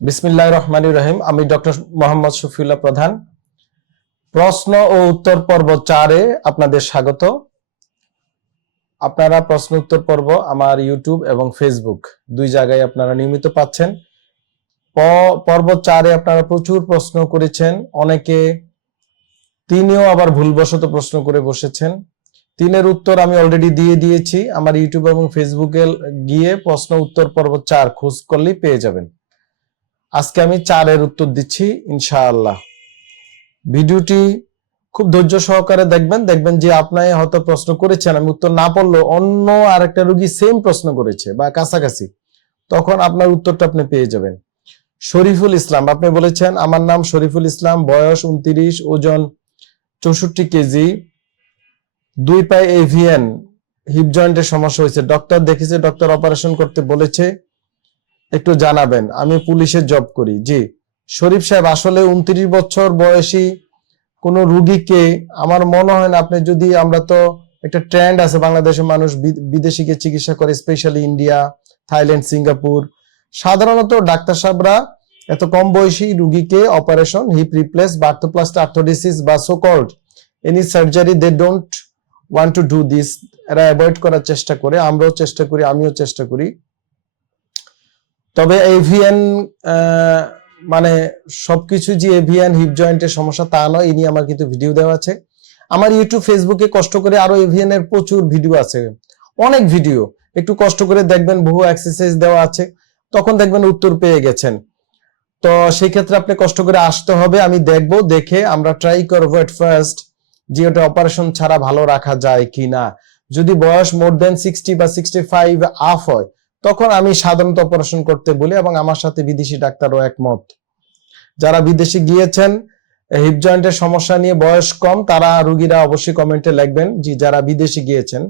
বিসমিল্লাহ রহমান রহিম। আমি ডক্টর মোহাম্মদ শফিউল্লাহ প্রধান। প্রশ্ন ও উত্তর পর্ব চারে আপনাদের স্বাগত। আপনারা প্রশ্ন উত্তর পর্ব আমার ইউটিউব এবং ফেসবুক দুই জায়গায় আপনারা নিয়মিত পাচ্ছেন। পর্ব চারে আপনারা প্রচুর প্রশ্ন করেছেন। অনেকে তিনিও আবার ভুলবশত প্রশ্ন করে বসেছেন। তিনের উত্তর আমি অলরেডি দিয়ে দিয়েছি। আমার ইউটিউব এবং ফেসবুকে গিয়ে প্রশ্ন উত্তর পর্ব চার খোঁজ করলেই পেয়ে যাবেন। আজকে আমি চারের উত্তর দিচ্ছি, ইনশাআল্লাহ। ভিডিওটি খুব ধৈর্য সহকারে দেখবেন দেখবেন যে আপনার হয়তো প্রশ্ন করেছেন, আমি উত্তর না পড়লেও অন্য আরেকটা রোগী সেম প্রশ্ন করেছে বা কাছাকাছি, তখন আপনার উত্তরটা আপনি পেয়ে যাবেন। শরীফুল ইসলাম, আপনি বলেছেন, আমার নাম শরীফুল ইসলাম, বয়স উনত্রিশ, ওজন চৌষট্টি কেজি, দুই পায়ে এভিএন, হিপ জয়েন্টের সমস্যা হয়েছে। ডক্টর দেখেছে ডক্টর অপারেশন করতে বলেছে একটু জানাবেন। আমি পুলিশে জব করি। জি। শরীফ সাহেব, আসলে উনত্রিশ বছর বয়সী কোন রুগীকে আমার মনে হয় না, আপনি যদি আমরা তো একটা ট্রেন্ড আছে বাংলাদেশের মানুষ বিদেশিকে চিকিৎসা করে স্পেশালি ইন্ডিয়া থাইল্যান্ড সিঙ্গাপুর সাধারণত ডাক্তার সাহেবরা এত কম বয়সী রুগীকে operation hip replace arthroplasty arthrodesis বা so called any surgery they don't want to do this এরা অ্যাভয়েড করার চেষ্টা করে, আমরাও চেষ্টা করি, আমিও চেষ্টা করি। তবে এভিএন মানে সবকিছু যে এভিএন হিপ জয়েন্টের সমস্যা তা নয়, এই নিয়ে আমার কিন্তু ভিডিও দেওয়া আছে। আমার ইউটিউব, ফেসবুকে কষ্ট করে আরও এভিএন এর প্রচুর ভিডিও আছে। অনেক ভিডিও। একটু কষ্ট করে দেখবেন, বহু এক্সারসাইজ দেওয়া আছে। তখন দেখবেন উত্তর পেয়ে গেছেন। তো সেই ক্ষেত্রে আপনি কষ্ট করে আসতে হবে। আমি দেখব, দেখে আমরা ট্রাই করব এট ফার্স্ট যে ওটা অপারেশন ছাড়া ভালো রাখা যায় কি না যদি বয়স মোর দেন সিক্সটি বা সিক্সটি ফাইভ আফ হয় তখন আমি সাধারণত অপারেশন করতে বলি এবং আমার সাথে বিদেশি ডাক্তারও একমত। যারা বিদেশে গিয়েছেন হিপ জয়েন্টের সমস্যা নিয়ে বয়স কম, তারা রুগীরা অবশ্যই কমেন্টে লিখবেন যে যারা বিদেশে গিয়েছেন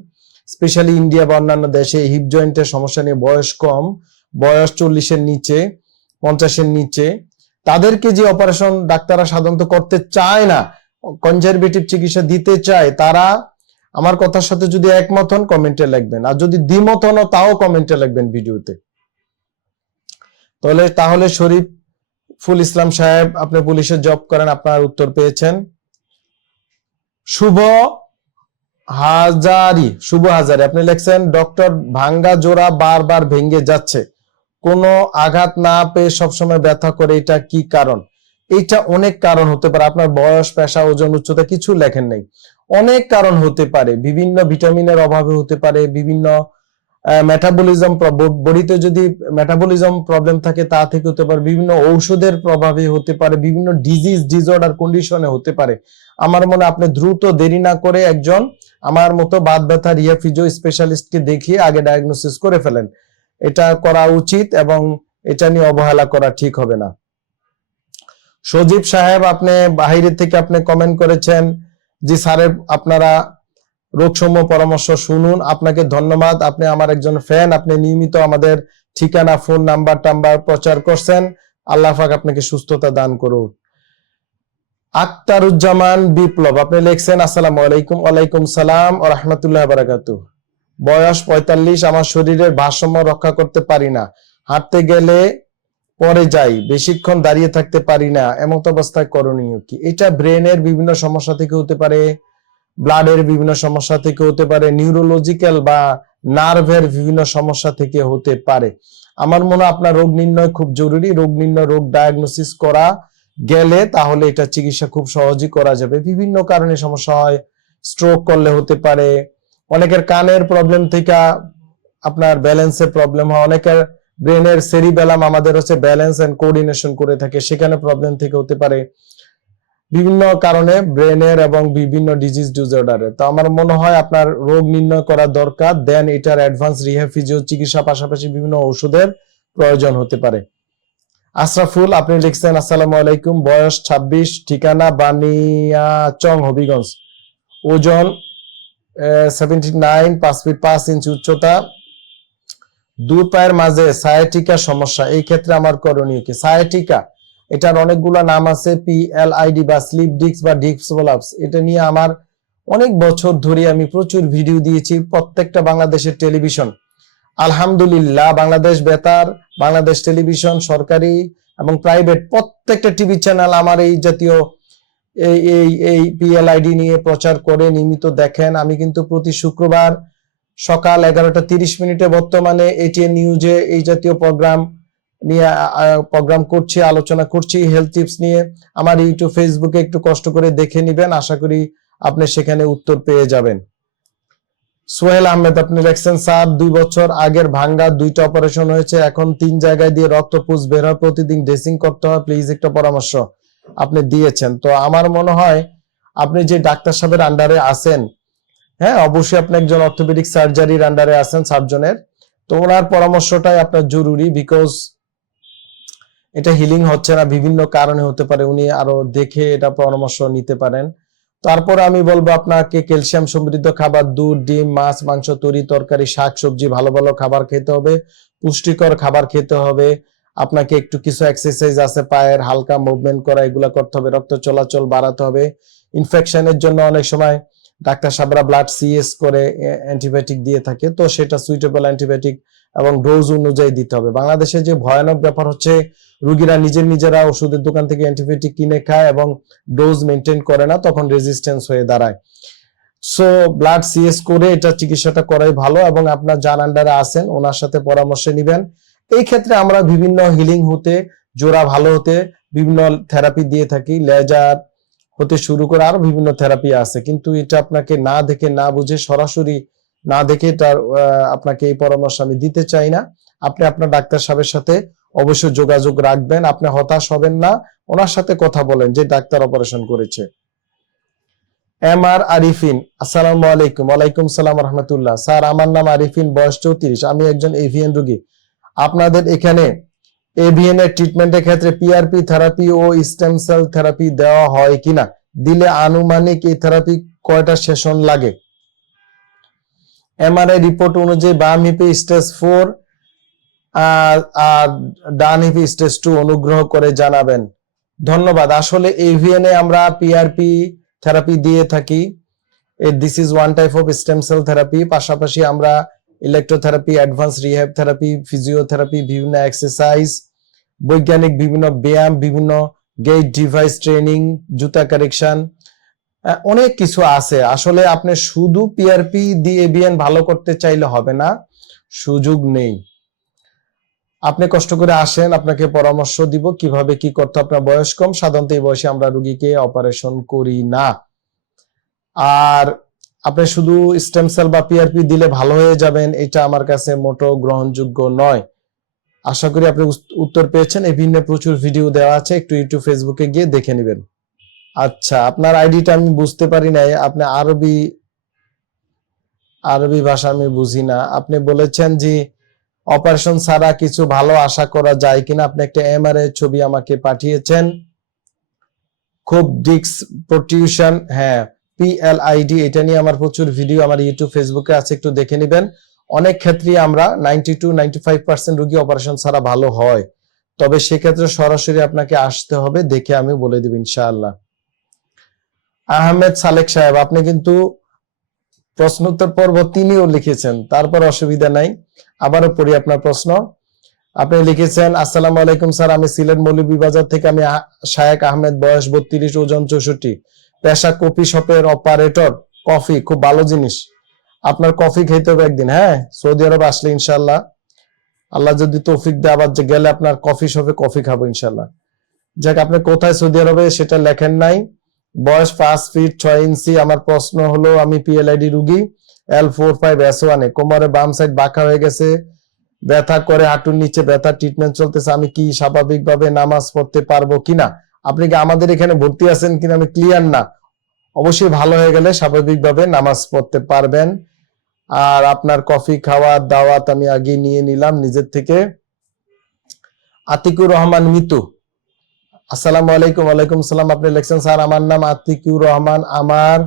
স্পেশালি ইন্ডিয়া বা অন্যান্য দেশে হিপ জয়েন্টের সমস্যা নিয়ে বয়স কম, বয়স চল্লিশের নিচে, পঞ্চাশের নিচে, তাদেরকে যে অপারেশন ডাক্তাররা সাধারণত করতে চায় না কনজারভেটিভ চিকিৎসা দিতে চায়, তারা আমার কথার সাথে যদি একমত হন কমেন্টে লিখবেন। আর যদি দ্বিমত হন, তাও কমেন্টে লিখবেন ভিডিওতে। তাহলে তাহলে শরীফ ফুল ইসলাম সাহেব, আপনি পুলিশে জব করেন, আপনার উত্তর পেয়েছেন। শুভ হাজারি শুভ হাজারি। আপনি লিখছেন, ডক্টর ভাঙ্গা জোড়া বারবার ভেঙে যাচ্ছে। কোনো আঘাত না পেয়ে সবসময় ব্যথা করে, এটা কি কারণ? এইটা অনেক কারণ হতে পারে। আপনার বয়স, পেশা, ওজন, উচ্চতা কিছু লেখেন নেই। অনেক কারণ হতে পারে। বিভিন্ন ভিটামিনের অভাবে হতে পারে, বিভিন্ন মেটাবলিজম বডিতে যদি মেটাবলিজম প্রবলেম থাকে, তা থেকে হতে পারে। বিভিন্ন ঔষধের প্রভাবে হতে পারে, বিভিন্ন ডিজিজ ডিসঅর্ডার কন্ডিশনে হতে পারে। আমার মনে আপনি দ্রুত দেরি না করে একজন আমার মতো বাদ ব্যথা রিয়া স্পেশালিস্টকে দেখিয়ে আগে ডায়াগনোসিস করে ফেলেন। এটা করা উচিত এবং এটা নিয়ে অবহেলা করা ঠিক হবে না। সজীব সাহেব, আপনি বাহিরে থেকে আপনি কমেন্ট করেছেন। জি স্যারের, আপনারা রোগসমূহ পরামর্শ শুনুন। আপনাকে ধন্যবাদ। আপনি আমার একজন ফ্যান আপনি নিয়মিত আমাদের ঠিকানা ফোন নাম্বার টাম্বার প্রচার করছেন। আল্লাহ পাক আপনাকে সুস্থতা দান করুন আক্তারুজ্জামান বিপ্লব, আপনি লিখছেন, আসসালামু আলাইকুম, ওয়ালাইকুম সালাম ও রহমতুল্লাহ বারাকাতু বয়স পঁয়তাল্লিশ, আমার শরীরের ভারসাম্য রক্ষা করতে পারি না। হাঁটতে গেলে পরে যাই, বেশিক্ষণ দাঁড়িয়ে থাকতে পারি না, এমন অবস্থায় করণীয় কি? এটা ব্রেনের বিভিন্ন সমস্যা থেকে হতে পারে ব্লাডের বিভিন্ন সমস্যা থেকে হতে পারে নিউরোলজিক্যাল বা নার্ভের বিভিন্ন সমস্যা থেকে হতে পারে। আমার মনে আপনার রোগ নির্ণয় খুব জরুরি। রোগ নির্ণয়, রোগ ডায়াগনোসিস করা গেলে তাহলে এটা চিকিৎসা খুব সহজেই করা যাবে। বিভিন্ন কারণে সমস্যা হয় স্ট্রোক করলে হতে পারে, অনেকের কানের প্রবলেম থেকে আপনার ব্যালেন্সের প্রবলেম হয়, অনেকের ব্রেনের সেরিবেলাম আমাদের হচ্ছে ব্যালেন্স এন্ড কোঅর্ডিনেশন করে থাকে, সেখানে প্রবলেম থেকে হতে পারে বিভিন্ন কারণে ব্রেনের এবং বিভিন্ন ডিজিজ ডিসঅর্ডারে। তো আমার মনে হয় আপনার রোগ নির্ণয় করা দরকার, দেন এটার অ্যাডভান্স রিহ্যাব ফিজিও চিকিৎসা পাশাপাশি বিভিন্ন ওষুধের প্রয়োজন হতে পারে। আশরাফুল, আপনি লিখছেন, আসসালামু আলাইকুম, বয়স ২৬ ঠিকানা বানিয়াচং, হবিগঞ্জ। ওজন সেভেন্টি নাইন পাঁচ ফিট পাঁচ ইঞ্চি উচ্চতা দুই পায়ের মাঝে সায়াটিকা সমস্যা, এই ক্ষেত্রে আমার করণীয় কি? সায়াটিকা এটার অনেকগুলো নাম আছে পি এল আইডি বা স্লিপ ডিস্ক বা প্রলাপস এটা নিয়ে আমার অনেক বছর ধরে আমি প্রচুর ভিডিও দিয়েছি প্রত্যেকটা বাংলাদেশের টেলিভিশন আলহামদুলিল্লাহ, বাংলাদেশ বেতার, বাংলাদেশ টেলিভিশন সরকারি এবং প্রাইভেট প্রত্যেকটা টিভি চ্যানেল আমার এই জাতীয় এই এই এই পিএলআইডি নিয়ে প্রচার করে নিয়মিত দেখেন। আমি কিন্তু প্রতি শুক্রবার সকাল এগারোটা তিরিশ মিনিটে বর্তমানে এটিএন নিউজে এই জাতীয় প্রোগ্রাম নিয়ে প্রোগ্রাম করছি, আলোচনা করছি হেলথ টিপস নিয়ে। আমার ইউটিউব ফেসবুকে একটু কষ্ট করে দেখে নিবেন। আশা করি আপনি সেখানে উত্তর পেয়ে যাবেন। সোহেল আহমেদ, আপনি লেখছেন, স্যার, দুই বছর আগের ভাঙ্গা দুইটা অপারেশন হয়েছে। এখন তিন জায়গায় দিয়ে রক্ত পুষ বের হয় প্রতিদিন ড্রেসিং করতে হয়। প্লিজ একটা পরামর্শ আপনি দিয়েছেন। তো আমার মনে হয়, আপনি যে ডাক্তার সাহেবের আন্ডারে আছেন হ্যাঁ অবশ্যই আপনি একজন অর্থোপেডিক সার্জারির আন্ডারে আছেন সার্জনের। তো ওনার পরামর্শটাই আপনার জরুরি বিকজ এটা হিলিং হচ্ছে না, বিভিন্ন কারণে হতে পারে। উনি আরও দেখে এটা পরামর্শ নিতে পারেন। তারপর আমি বলব আপনাকে ক্যালসিয়াম সমৃদ্ধ খাবার, দুধ, ডিম, মাছ, মাংস, তরি, তরকারি, শাক, সবজি, ভালো ভালো খাবার খেতে হবে। পুষ্টিকর খাবার খেতে হবে। আপনাকে একটু কিছু এক্সারসাইজ আছে, পায়ের হালকা মুভমেন্ট করা, এগুলা করতে হবে। রক্ত চলাচল বাড়াতে হবে। ইনফেকশনের জন্য অনেক সময় ডাক্তার সাহেবরা ব্লাড সিএস করে অ্যান্টিবায়োটিক দিয়ে থাকে, তো সেটা সুইটেবল অ্যান্টিবায়োটিক এবং ডোজ অনুযায়ী দিতে হবে। বাংলাদেশে যে ভয়ানক ব্যাপার হচ্ছে, রুগীরা নিজের নিজেরা ওষুধের দোকান থেকে অ্যান্টিবায়োটিক কিনে খায় এবং ডোজ মেনটেন করে না, তখন রেজিস্ট্যান্স হয়ে দাঁড়ায়। সো ব্লাড সিএস করে এটা চিকিৎসাটা করাই ভালো এবং আপনার যার আন্ডারে আছেন, ওনার সাথে পরামর্শ নেবেন। এই ক্ষেত্রে আমরা বিভিন্ন হিলিং হতে, জোড়া ভালো হতে বিভিন্ন থেরাপি দিয়ে থাকি লেজার হতে শুরু করে আরও বিভিন্ন থেরাপি আছে। কিন্তু এটা আপনাকে না দেখে, না বুঝে সরাসরি না দেখে তার আপনাকে এই পরামর্শ আমি দিতে চাই না। আপনি আপনার ডাক্তার সাহেবের সাথে অবশ্যই যোগাযোগ রাখবেন। আপনি হতাশ হবেন না। ওনার সাথে কথা বলেন যে ডাক্তার অপারেশন করেছে। এম আর আরিফিন, আসসালামু আলাইকুম। ওয়ালাইকুম সালাম রহমতুল্লাহ। স্যার, আমার নাম আরিফিন, বয়স চৌত্রিশ। আমি একজন এভিএন রোগী। আপনাদের এখানে এভিএন এর ট্রিটমেন্টের ক্ষেত্রে পিআরপি থেরাপি ও স্টেম সেল থেরাপি দেওয়া হয় কিনা? দিলে আনুমানিক এই থেরাপি কয়টা সেশন লাগে? এমআরআই রিপোর্ট অনুযায়ী বাম হিপে স্টেজ ফোর আর ডান হিপে স্টেজ টু অনুগ্রহ করে জানাবেন। ধন্যবাদ। আসলে এভিএন এ আমরা পিআরপি থেরাপি দিয়ে থাকি। This is one type of stem cell therapy পাশাপাশি আমরা electrotherapy advance rehab therapy physiotherapy বিভিন্ন এক্সারসাইজ বৈজ্ঞানিক বিভিন্ন ব্যায়াম, বিভিন্ন গেট ডিভাইস ট্রেনিং জুতা কারেকশন অনেক কিছু আছে। আসলে আপনি শুধু পিআরপি দিয়ে বিএন ভালো করতে চাইলে হবে না, সুযোগ নেই। আপনি কষ্ট করে আসেন, আপনাকে পরামর্শ দিব কীভাবে কি করতে আপনার বয়স কম, সাধারণত এই বয়সে আমরা রুগীকে অপারেশন করি না। আর আপনি শুধু স্টেম সেল বা পিআরপি দিলে ভালো হয়ে যাবেন, এটা আমার কাছে মোটো গ্রহণযোগ্য নয়। আশা করি আপনি উত্তর পেয়েছেন। এই ভিন্ন প্রচুর ভিডিও দেওয়া আছে। একটু ইউটিউব ফেসবুকে গিয়ে দেখে নেবেন। আচ্ছা আপনার আইডিটা আমি বুঝতে পারি নাই। আপনি আরবি আরবি ভাষা আমি বুঝি না। আপনি বলেছেন যে অপারেশন ছাড়া কিছু ভালো আশা করা যায় কিনা। আপনি একটা এমআরআই ছবি আমাকে পাঠিয়েছেন। খুব ডিক্স প্রোটিউশন হ্যাঁ পিএলআইডি এটা নিয়ে আমার প্রচুর ভিডিও আমার ইউটিউব ফেসবুকে আছে। একটু দেখে নেবেন। অনেক ক্ষেত্রে আমরা ninety two ninety five percent রুগী অপারেশন ছাড়া ভালো হয়। তবে সেক্ষেত্রে সরাসরি আপনাকে আসতে হবে, দেখে আমি বলে দিব ইনশাআল্লাহ। আহমেদ সালেক সাহেব, আপনি কিন্তু প্রশ্নোত্তর পর্ব তিনিও লিখেছেন, তারপর অসুবিধা নাই। আবারও পড়ি আপনার প্রশ্ন। আপনি লিখেছেন, আসসালামু আলাইকুম স্যার, আমি সিলেট মৌলভীবাজার থেকে, আমি শায়েক আহমেদ, বয়স বত্রিশ, ওজন চৌষট্টি। পেশা কপি শপের অপারেটর কফি, খুব ভালো জিনিস। আপনার কফি খেতে হবে একদিন হ্যাঁ? সৌদি আরব আসলে ইনশাল্লাহ আল্লাহ যদি তৌফিক দেয়, আবার যে গেলে আপনার কফি শপে কফি খাব ইনশাল্লাহ যাক, আপনি কোথায় সৌদি আরবে সেটা লেখেন নাই। বয়স পাঁচ ফিট ছয় ইঞ্চি, আমার প্রশ্ন হলো, আমি পিএলআইডি রুগী এল ফোর ফাইভ এস ওয়ানে কোমরে বাম সাইড বাঁকা হয়ে গেছে, ব্যথা করে, হাঁটুর নিচে ব্যথা ট্রিটমেন্ট চলতেছে, আমি কি স্বাভাবিকভাবে নামাজ পড়তে পারব কিনা? আপনি কি আমাদের এখানে ভর্তি আছেন কিনা আমি ক্লিয়ার না। অবশ্যই ভালো হয়ে গেলে স্বাভাবিকভাবে নামাজ পড়তে পারবেন। আর আপনার কফি খাওয়া, দাওয়াত আমি আগে নিয়ে নিলাম নিজের থেকে। আতিকুর রহমান মিতু। আসসালামু আলাইকুম, ওয়ালাইকুম সালাম আপনি লিখছেন, স্যার, আমার নাম আতিকুর রহমান। আমার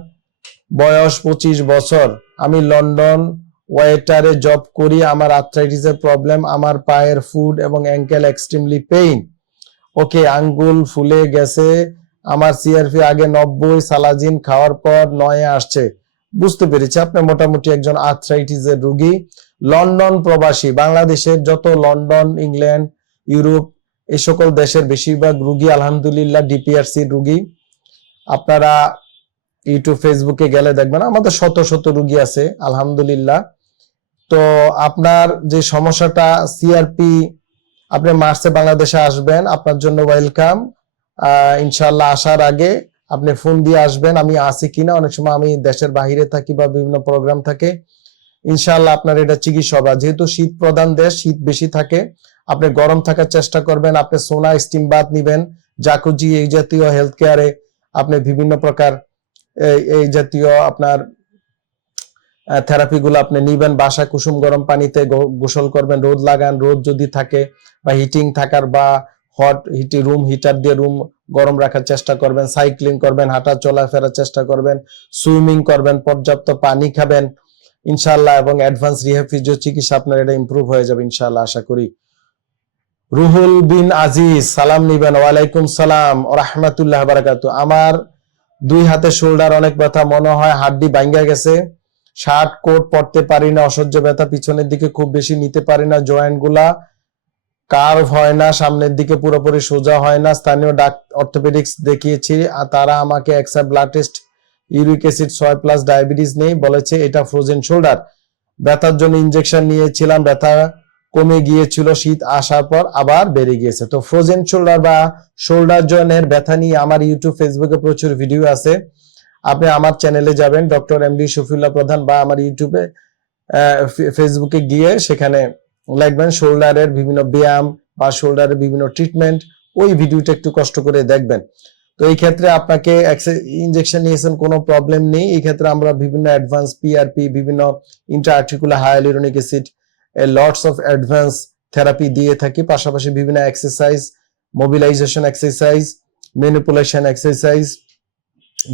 বয়স পঁচিশ বছর। আমি লন্ডন ওয়েটারে জব করি। আমার আর্থ্রাইটিসের প্রবলেম, আমার পায়ের ফুড এবং অ্যাঙ্কেল এক্সট্রিমলি পেইন ওকে, আঙ্গুল ফুলে গেছে। আমার সিআরপি আগে নব্বই, সালাজিন খাওয়ার পর নয়ে আসছে। বুঝতে পেরেছি, আপনি মোটামুটি একজন আর্থ্রাইটিসের রুগী। লন্ডন প্রবাসী, বাংলাদেশের যত লন্ডন, ইংল্যান্ড, ইউরোপ, এই সকল দেশের বেশিরভাগ রুগী আলহামদুলিল্লাহ ডিপিআরসি রুগী। আপনারা ইউটিউব, ফেসবুকে গেলে দেখবেন, আমাদের শত শত রুগী আছে, আলহামদুলিল্লাহ। তো আপনার যে সমস্যাটা সিআরপি আপনি মার্চে বাংলাদেশে আসবেন, আপনার জন্য ওয়েলকাম ইনশাল্লাহ আসার আগে আপনি ফোন দিয়ে আসবেন। আমি আসি কিনা? অনেক সময় আমি দেশের বাহিরে থাকি বা বিভিন্ন প্রোগ্রাম থাকে। ইনশাল্লাহ আপনার এটা চিকিৎসা হবে। যেহেতু শীত প্রধান দেশ, শীত বেশি থাকে, আপনি গরম থাকার চেষ্টা করবেন। আপনি সোনা স্টিম বাদ নিবেন। জাকুজি এই জাতীয় হেলথ কেয়ারে আপনি বিভিন্ন প্রকার, এই- জাতীয় আপনার থেরাপি গুলো আপনি নিবেন। বাসা কুসুম গরম পানিতে গোসল করবেন। রোদ লাগান। রোদ যদি থাকে বা হিটিং থাকার বা হট হিটি রুম হিটার দিয়ে রুম গরম রাখার চেষ্টা করবেন সাইক্লিং করবেন, হাঁটা চলাফেরার চেষ্টা করবেন সুইমিং করবেন, পর্যাপ্ত পানি খাবেন ইনশাল্লাহ এবং অ্যাডভান্স রিহ্যাব ফিজিও চিকিৎসা আপনার এটা ইমপ্রুভ হয়ে যাবে ইনশাল্লাহ আশা করি। রুহুল বিন আজিজ, সালাম নিবেন, ওয়ালাইকুম সালাম রাহমাতুল্লাহ বারাকাতু। আমার দুই হাতে শোল্ডার অনেক ব্যথা, মনে হয় হাড্ডি ভাঙ্গা গেছে শার্ট কোট পরতে পারি না, অসহ্য ব্যথা, পিছনের দিকে খুব বেশি নিতে পারি না জয়েন্টগুলা কার্ভ হয় না, সামনের দিকে পুরোপুরি সোজা হয় না। স্থানীয় ডাক অর্থোপেডিক্স দেখিয়েছি, আর তারা আমাকে এক্সা ব্লাড টেস্ট, ইউরিক অ্যাসিড, ছয় প্লাস ডায়াবেটিস নেই, বলেছে এটা ফ্রোজেন শোল্ডার। ব্যথার জন্য ইনজেকশন নিয়েছিলাম, ব্যথা কমে গিয়েছিল, শীত আসার পর আবার বেড়ে গিয়েছে। তো ফ্রোজেন শোল্ডার বা শোল্ডার জয়েন্টের ব্যথা নিয়ে আমার ইউটিউব, ফেসবুকে প্রচুর ভিডিও আছে। আপনি আমার চ্যানেলে যাবেন, ডক্টর এম ডি শফিউল্লাহ প্রধান, বা আমার ইউটিউবে ফেসবুকে গিয়ে সেখানে লিখবেন শোল্ডারের বিভিন্ন ব্যায়াম বা শোল্ডারের বিভিন্ন ট্রিটমেন্ট ওই ভিডিওটা একটু কষ্ট করে দেখবেন। তো এই ক্ষেত্রে আপনাকে ইনজেকশন নিয়েছেন, কোনো প্রবলেম নেই। এই ক্ষেত্রে আমরা বিভিন্ন অ্যাডভান্স পিআরপি বিভিন্ন interarticular hyaluronic acid lots of advance therapy দিয়ে থাকি। পাশাপাশি বিভিন্ন exercise mobilisation exercise manipulation exercise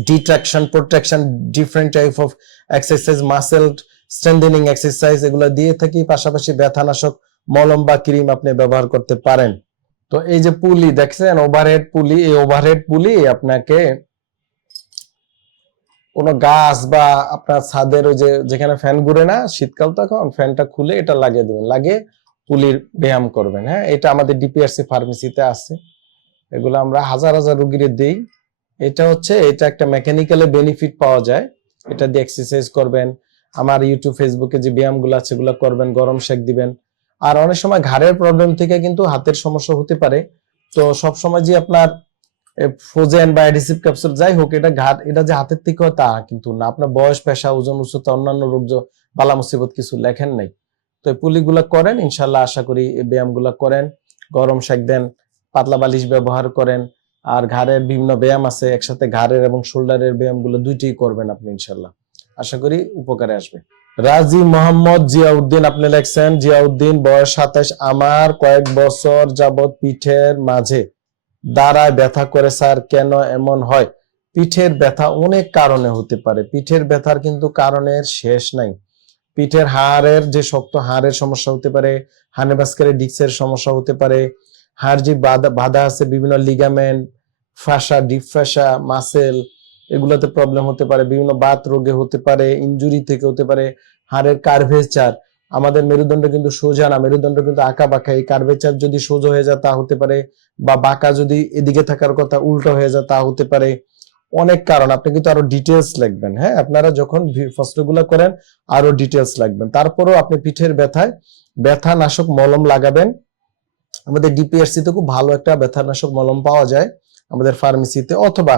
distraction protection different type of exercise muscle strengthening exercise এগুলো দিয়ে থাকি, পাশাপাশি ব্যথানাশক মলম বা ক্রিম আপনি ব্যবহার করতে পারেন। তো এই যে পুলি, দেখছেন ওভারহেড পুলি, এই ওভারহেড পুলি আপনাকে কোনো গাছ বা আপনার ছাদের ওই যেখানে ফ্যান ঘুরে না, শীতকাল তো এখন ফ্যানটা খুলে এটা লাগিয়ে দেবেন, লাগিয়ে পুলির ব্যায়াম করবেন হ্যাঁ? এটা আমাদের ডিপিআরসি ফার্মেসিতে আছে। এগুলো আমরা হাজার হাজার রুগীরে দেই। এটা হচ্ছে, এটা একটা মেকানিক্যালি বেনিফিট পাওয়া যায়। এটা দিয়ে এক্সারসাইজ করবেন আমার ইউটিউব ফেসবুকে যে ব্যায়ামগুলো আছে সেগুলো করবেন, গরম শেক দিবেন। আর অনেক সময় ঘাড়ের প্রবলেম থেকে কিন্তু হাতের সমস্যা হতে পারে। তো সব সময় যে আপনার ফ্রোজেন বা অ্যাডিসিভ ক্যাপসুল যাই হোক, এটা ঘাট এটা যে হাতের থেকে হয় তা কিন্তু না। আপনার বয়স, পেশা, ওজন, উচ্চতা, অন্যান্য রোগ বালা মুসিবত কিছু লেখেন নাই। তো পুলিগুলা করেন ইনশাল্লাহ আশা করি ব্যায়ামগুলা করেন। গরম শেক দেন, পাতলা বালিশ ব্যবহার করেন। আর ঘাড়ের বিভিন্ন ব্যায়াম আছে, একসাথে ঘাড়ের এবং শোল্ডারের ব্যায়ামগুলো দুইটাই করবেন আপনি ইনশাল্লাহ আশা করি উপকারে আসবে। রাজি মোহাম্মদ জিয়াউদ্দিন, আপনি লেখছেন, জিয়াউদ্দিন, বয়স সাতাশ আমার কয়েক বছর যাবৎ পিঠের মাঝে দাঁড়ায় ব্যথা করে, স্যার, কেন এমন হয়? পিঠের ব্যথা অনেক কারণে হতে পারে। পিঠের ব্যথার কিন্তু কারণের শেষ নাই। পিঠের হাড়ের যে শক্ত হাড়ের সমস্যা হতে পারে হানেবাস্কারের ডিক্সের সমস্যা হতে পারে, হাড় যে বাধা বাধা আছে বিভিন্ন ligament fascia, deep fascia muscle এগুলোতে প্রবলেম হতে পারে, বিভিন্ন বাত রোগে হতে পারে ইনজুরি থেকে হতে পারে, হাড়ের কার্ভেচার আমাদের মেরুদণ্ড কিন্তু সোজা না, মেরুদণ্ড কিন্তু আঁকা বাঁকা এই কার্ভেচার যদি সোজা হয়ে যায়, তা হতে পারে, বা বাঁকা যদি এদিকে থাকার কথা, উল্টো হয়ে যায়, তা হতে পারে। অনেক কারণ, আপনি কিন্তু আরও ডিটেলস লিখবেন হ্যাঁ? আপনারা যখন ফসলগুলো করেন, আরও ডিটেলস লাগবেন তারপরেও আপনি পিঠের ব্যথায় ব্যথা নাশক মলম লাগাবেন। আমাদের ডিপিআরসি তে খুব ভালো একটা ব্যথানাশক মলম পাওয়া যায় আমাদের ফার্মেসিতে অথবা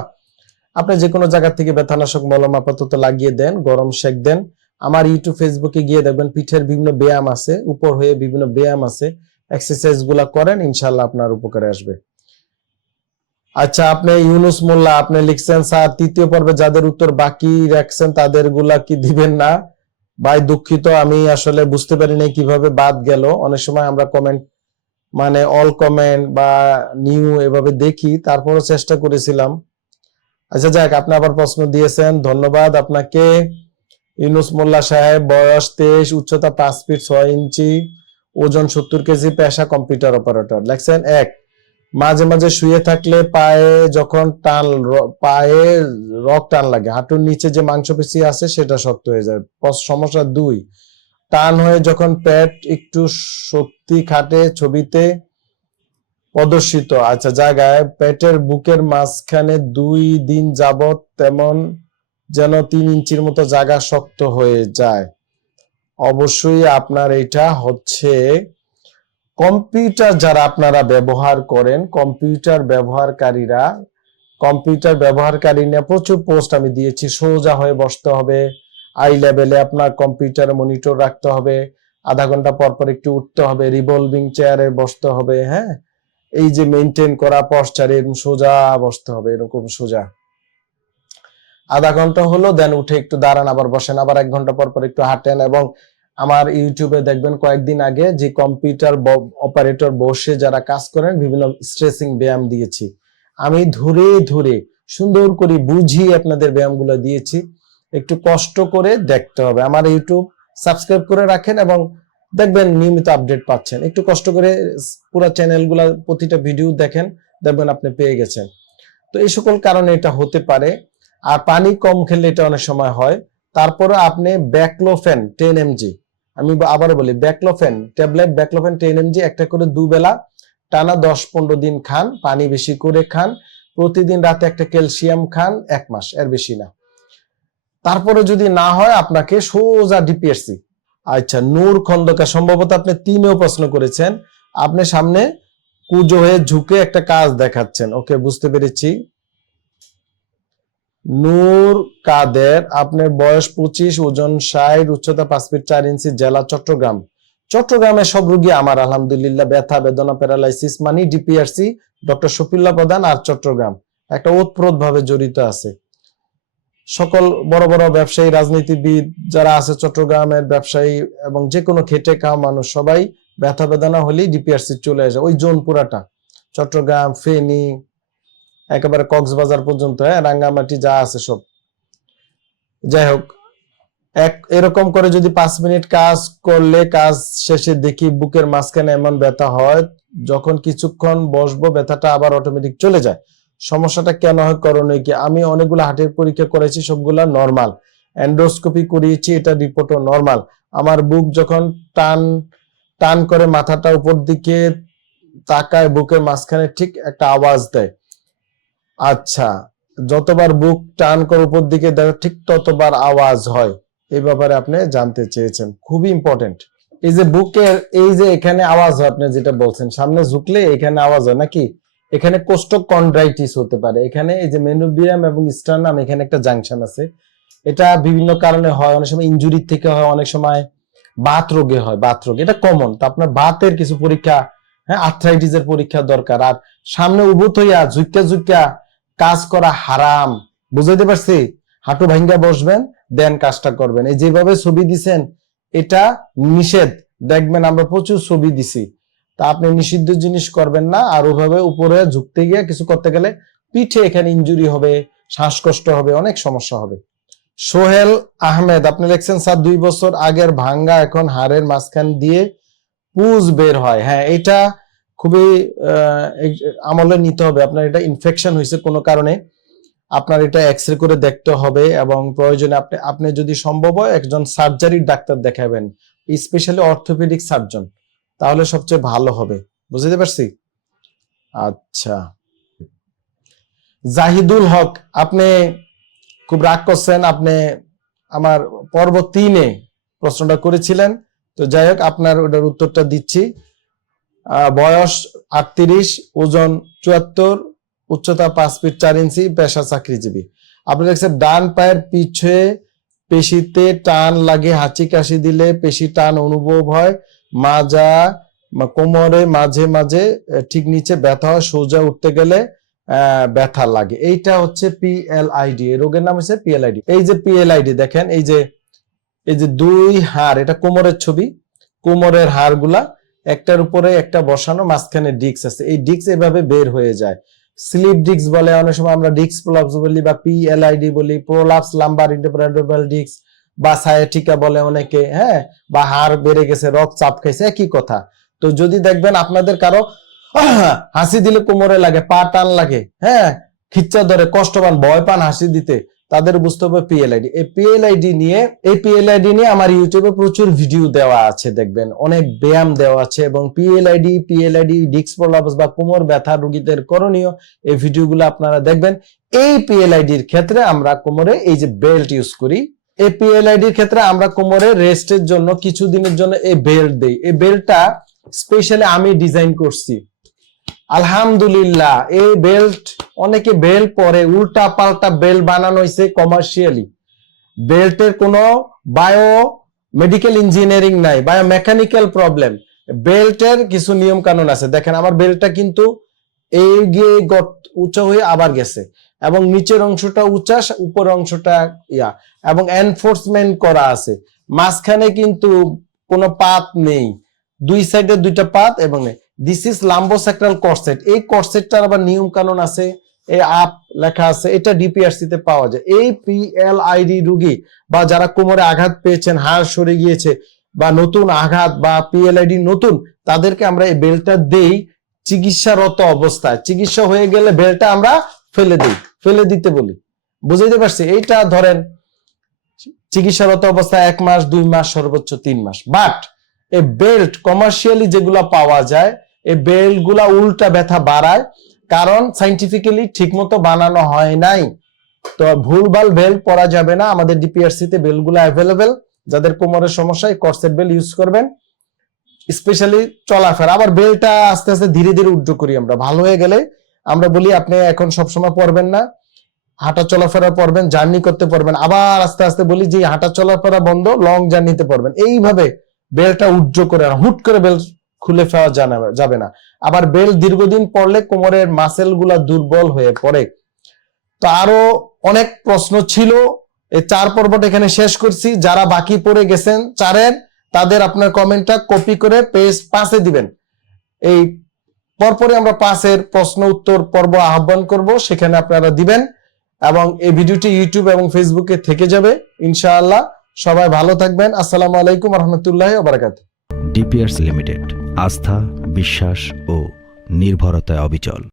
আপনি যে কোনো জায়গা থেকে ব্যথানাশক মলম আপাতত লাগিয়ে দেন, গরম শেক দেন। আমার ইউটিউব ফেসবুকে গিয়ে দেখবেন পিঠের বিভিন্ন ব্যায়াম আছে, উপর হয়ে বিভিন্ন ব্যায়াম আছে। এক্সারসাইজগুলা করেন ইনশাল্লাহ আপনার উপকারে আসবে। আচ্ছা আপনি ইউনুস মোল্লা, আপনি লিখছেন, স্যার, তৃতীয় পর্বে যাদের উত্তর বাকি রাখছেন, তাদেরগুলা কি দিবেন না? ভাই, দুঃখিত, আমি আসলে বুঝতে পারি নাই কীভাবে বাদ গেল। অনেক সময় আমরা কমেন্ট মানে অল কমেন্ট বা নিউ এভাবে দেখি, তারপরও চেষ্টা করেছিলাম। আচ্ছা যাক, আপনি আবার প্রশ্ন দিয়েছেন। ধন্যবাদ আপনাকে। ইউনুস মোল্লা সাহেব, বয়স তেইশ, উচ্চতা পাঁচ ফিট ছয় ইঞ্চি, ওজন সত্তর কেজি, পেশা কম্পিউটার অপারেটর। লেখছেন এক, মাঝে মাঝে শুয়ে থাকলে পায়ে যখন টান পায়ে রক টান লাগে, হাঁটুর নিচে যে মাংসপেশি আছে সেটা শক্ত হয়ে যায়। সমস্যা দুই, টান হয়ে যখন পেট একটু শক্তি খাটে ছবিতে প্রদর্শিত। আচ্ছা জায়গায় পেটের বুকের মাঝখানে দুই দিন যাবত তেমন যেন তিন ইঞ্চির মতো জায়গা শক্ত হয়ে যায়। অবশ্যই আপনার এটা হচ্ছে কম্পিউটার যারা আপনারা ব্যবহার করেন, কম্পিউটার ব্যবহারকারীরা, কম্পিউটার ব্যবহারকারী নিয়ে প্রচুর পোস্ট আমি দিয়েছি। সোজা হয়ে বসতে হবে, আই লেভেলে আপনার কম্পিউটার মনিটর রাখতে হবে, আধা ঘণ্টা পর পর একটু উঠতে হবে, রিভলভিং চেয়ারে বসতে হবে হ্যাঁ? এই যে মেনটেন করা পশ্চারে এরকম সোজা বসতে হবে, এরকম সোজা। আধা ঘণ্টা হলো দেন উঠে একটু দাঁড়ান, আবার বসেন, আবার এক ঘণ্টা পর পর একটু হাঁটেন এবং আমার ইউটিউবে দেখবেন কয়েকদিন আগে যে কম্পিউটার অপারেটর বসে যারা কাজ করেন, বিভিন্ন স্ট্রেসিং ব্যায়াম দিয়েছি। আমি ধরে ধরে, সুন্দর করে বুঝিয়ে আপনাদের ব্যায়ামগুলো দিয়েছি। একটু কষ্ট করে দেখতে হবে। আমার ইউটিউব সাবস্ক্রাইব করে রাখেন এবং দেখবেন নিয়মিত আপডেট পাচ্ছেন। একটু কষ্ট করে পুরো চ্যানেলগুলো প্রতিটা ভিডিও দেখেন, দেখবেন আপনি পেয়ে গেছেন। তো এই সকল কারণে এটা হতে পারে। আর পানি কম খেলে এটা অনেক সময় হয়। তারপরে আপনি ব্যাকলোফেন টেন এমজি আমি আবার বলি baclofen tablet baclofen ten MG একটা করে দুবেলা টানা দশ পনেরো দিন খান, পানি বেশি করে খান, প্রতিদিন রাতে একটা ক্যালসিয়াম খান, এক মাস, এর বেশি না। তারপরে যদি না হয়, আপনাকে সোজা ডিপিএসসি আচ্ছা নূর খন্দকার, সম্ভবত আপনি তিনেও প্রশ্ন করেছেন। আপনি সামনে কুজো হয়ে ঝুঁকে একটা কাজ দেখাচ্ছেন। ওকে, বুঝতে পেরেছি। নূর কাদের, আপনার বয়স পঁচিশ, ওজন ষাট, উচ্চতা পাঁচ ফিট চার ইঞ্চি, জেলা চট্টগ্রাম। চট্টগ্রামের সব রুগী আমার, আলহামদুলিল্লাহ, ব্যথা, বেদনা, প্যারালাইসিস, মানি, ডিপিআরসি, ডক্টর শফিল্লা প্রধান আর চট্টগ্রাম। একটা ওতপ্রোত ভাবে জড়িত আছে। সকল বড় বড় ব্যবসায়ী, রাজনীতিবিদ যারা আছে, চট্টগ্রামের ব্যবসায়ী এবং যে কোনো খেটে খাওয়া মানুষ, সবাই ব্যথা বেদনা হলেই ডিপিআরসি চলে আসে। ওই জোন পুরাটা, চট্টগ্রাম, ফেনী, একেবারে কক্সবাজার পর্যন্ত হ্যাঁ রাঙ্গামাটি যা আছে সব। যাই হোক, এক, এরকম করে যদি পাঁচ মিনিট কাজ করলে, কাজ শেষে দেখি বুকের মাঝখানে এমন ব্যথা হয়, যখন কিছুক্ষণ বসবো, ব্যথাটা আবার অটোমেটিক চলে যায়। সমস্যাটা কেন হয় করণীয় কি? আমি অনেকগুলো হার্টের পরীক্ষা করেছি, সবগুলা নর্মাল এন্ডোস্কোপি করিয়েছি, এটা রিপোর্টও নর্মাল আমার বুক যখন টান টান করে মাথাটা উপর দিকে তাকায়, বুকের মাঝখানে ঠিক একটা আওয়াজ দেয়। আচ্ছা যতবার বুক টান করে উপর দিকে দেখো ঠিক ততবার আওয়াজ হয়। এই ব্যাপারে আপনি জানতে চেয়েছেন। খুবই ইম্পর্টেন্ট এই যে বুকের, এই যে এখানে আওয়াজ হয়, আপনি যেটা বলছেন, সামনে ঝুঁকলে এখানে আওয়াজ হয়, নাকি? এখানে কোস্টোকন্ড্রাইটিস হতে পারে। এখানে এই যে মেনুবিয়াম এবং স্টার্নাম এখানে একটা জাংশন আছে। এটা বিভিন্ন কারণে হয়, অনেক সময় ইনজুরি থেকে হয়, অনেক সময় বাত রোগে হয়, বাত রোগ। এটা কমন তো আপনার বাতের কিছু পরীক্ষা হ্যাঁ আর্থ্রাইটিস এর পরীক্ষা দরকার। আর সামনে উভূত হইয়া ঝুঁকা ঝুঁকা কাজ করা হারাম। বুঝাইতে পারছি? হাঁটু ভাঙ্গা বসবেন দেন কাজটা করবেন। এই যেভাবে ছবি দিছেন, এটা নিষেধ। দেখবেন আমরা প্রচুর ছবি দিছি। তা আপনি নিষিদ্ধ জিনিস করবেন না, আর ওভাবে উপরে ঝুঁকতে গিয়ে কিছু করতে গেলে পিঠে এখানে ইঞ্জুরি হবে, শ্বাসকষ্ট হবে, অনেক সমস্যা হবে। সোহেল আহমেদ, আপনি লিখছেন, স্যার, দুই বছর আগের ভাঙ্গা এখন হাড়ের মাঝখান দিয়ে পুজ বের হয়। হ্যাঁ এটা খুবই আমলে নিতে হবে। আপনার এটা ইনফেকশন হয়েছে কোনো কারণে, আপনার এটা এক্স রে করে দেখতে হবে এবং প্রয়োজনে আপনি আপনি যদি সম্ভব হয় একজন সার্জারির ডাক্তার দেখাবেন, স্পেশালি অর্থোপেডিক সার্জন তাহলে সবচেয়ে ভালো হবে। বুঝতে পারছি? আচ্ছা। জাহিদুল হক, আপনি খুব রাগ করছেন, আপনি আমার পর্ব তিনে প্রশ্নটা করেছিলেন। তো যাই হোক, আপনার ওটার উত্তরটা দিচ্ছি। বয়স আটত্রিশ, ওজন চুয়াত্তর, উচ্চতা পাঁচ ফিট চার ইঞ্চি, পেশা চাকরিজীবী। আপনি দেখছেন, ডান পায়ের পিছে পেশিতে টান লাগে, হাঁচি কাশি দিলে পেশি টান অনুভব হয়। মাজা কোমরে মাঝে মাঝে ঠিক নিচে ব্যথা হয়, সোজা উঠতে গেলে ব্যথা লাগে। এইটা হচ্ছে পিএলআইডি এই রোগের নাম হচ্ছে পিএলআইডি এই যে পিএলআইডি দেখেন, এই যে এই যে দুই হাড়, এটা কোমরের ছবি। কোমরের হাড়গুলা একটার উপরে একটা বসানো, মাঝখানে ডিক্স আছে। এই ডিক্স এভাবে বের হয়ে যায়। স্লিপ ডিক্স বলে অনেক সময় আমরা ডিক্স প্রলাপস বলি বা পিএলআইডি বলি, প্রলাপস, লাম্বার ইন্টারপ্রেটেবল ডিক্স বা সায়াটিকা বলে অনেকে হ্যাঁ? বা হাড় বেড়ে গেছে রক চাপ খাইছে, একই কথা। তো যদি দেখবেন আপনাদের কারও হাসি দিলে কোমরে লাগে, পা টান লাগে হ্যাঁ? খিচ্চা ধরে, কষ্ট পান, ভয় পান হাসি দিতে, তাদের বুঝতে হবে পিএলআইডি এই পিএলআইডি নিয়ে, এই পিএলআইডি নিয়ে আমার ইউটিউবে প্রচুর ভিডিও দেওয়া আছে, দেখবেন। অনেক ব্যায়াম দেওয়া আছে এবং পিএলআইডি পিএলআইডি ডিস্ক প্রলাপস বা কোমর ব্যথা রোগীদের করণীয় এই ভিডিওগুলো আপনারা দেখবেন। এই পিএলআইডির ক্ষেত্রে আমরা কোমরে এই যে বেল্ট ইউজ করি এই ক্ষেত্রে আমরা কোমরে রেস্টের জন্য কিছুদিনের জন্য এই বেল্ট দেই। এই বেল্টটা স্পেশালি আমি ডিজাইন করছি। আলহামদুলিল্লাহ, এই বেল্ট অনেকে পরে উল্টা পাল্টা বেল্ট বানানো হয়েছে কমার্শিয়ালি বেল্টের কোনো বায়ো মেডিকেল ইঞ্জিনিয়ারিং নাই বায়ো মেকানিক্যাল প্রবলেম বেল্টের কিছু নিয়ম কানুন আছে। দেখেন, আমার বেল্টটা কিন্তু এই গিয়ে হয়ে আবার গেছে। এবং নিচের অংশটা উঁচা, উপর অংশটা ইয়া। এবং এনফোর্সমেন্ট করা আছে। মাঝখানে কিন্তু কোনো পাত নেই। দুই সাইডে দুইটা পাত এবং দিস ইজ লাম্বোস্যাক্রাল কর্সেট এই কর্সেটটার আবার নিয়ম কানুন আছে। এই আপ লেখা আছে। এটা ডিপিআরসি তে পাওয়া যায়। এই পিএলআইডি রোগী বা যারা কোমরে আঘাত পেয়েছেন, হাড় সরে গিয়েছে বা নতুন আঘাত বা পিএলআইডি নতুন, তাদেরকে আমরা এই বেলটা দেই চিকিৎসারত অবস্থায়। চিকিৎসা হয়ে গেলে বেলটা আমরা ফেলে দিই, ফেলে দিতে বলি। বুঝাইতে পারছি? এইটা ধরেন, চিকিৎসারত অবস্থা এক মাস, দুই মাস, সর্বোচ্চ তিন মাস। বাট এই বেল্ট কমার্শিয়ালি যেগুলা পাওয়া যায় এই বেল্টগুলা উল্টা ব্যথা বাড়ায়, কারণ সাইন্টিফিক্যালি ঠিকমতো বানানো হয় নাই। তো ভুলভাল বেল্ট পরা যাবে না, আমাদের ডিপিআরসি তে বেল্টগুলো অ্যাভেলেবেল যাদের কোমরের সমস্যা কর্সেট বেল্ট ইউজ করবেন। স্পেশালি চলাফেরা, আবার বেলটা আস্তে আস্তে ধীরে ধীরে উড্ড করি আমরা। ভালো হয়ে গেলে আমরা বলি আপনি এখন সবসময় পরবেন না হাঁটা চলাফেরা পড়বেন, জার্নি করতে পারবেন আবার আস্তে আস্তে বলি যে হাঁটা চলাফেরা বন্ধ লং জার্নিতে পারবেন এইভাবে বেলটা উজ্জ করে হুট করে বেল খুলে ফেলা যাবে না। আবার বেল দীর্ঘদিন পড়লে কোমরের মাসেলগুলা দুর্বল হয়ে পড়ে। তো আরও অনেক প্রশ্ন ছিল, এই চার পর্বটা এখানে শেষ করছি। যারা বাকি পড়ে গেছেন, চারের, তাদের আপনার কমেন্টটা কপি করে পেজ পাঁচে দিবেন। এই পরপরই আমরা পাঁচের প্রশ্ন, উত্তর, পর্ব আহ্বান করব। সেখানে আপনারা দিবেন এবং এই ভিডিওটি ইউটিউব এবং ফেসবুকে থেকে যাবে। ইনশাআল্লাহ সবাই ভালো থাকবেন। আসসালামু আলাইকুম রহমতুল্লাহ বারাকাত ডিপিআরস লিমিটেড, আস্থা, বিশ্বাস ও নির্ভরতায় অবিচল।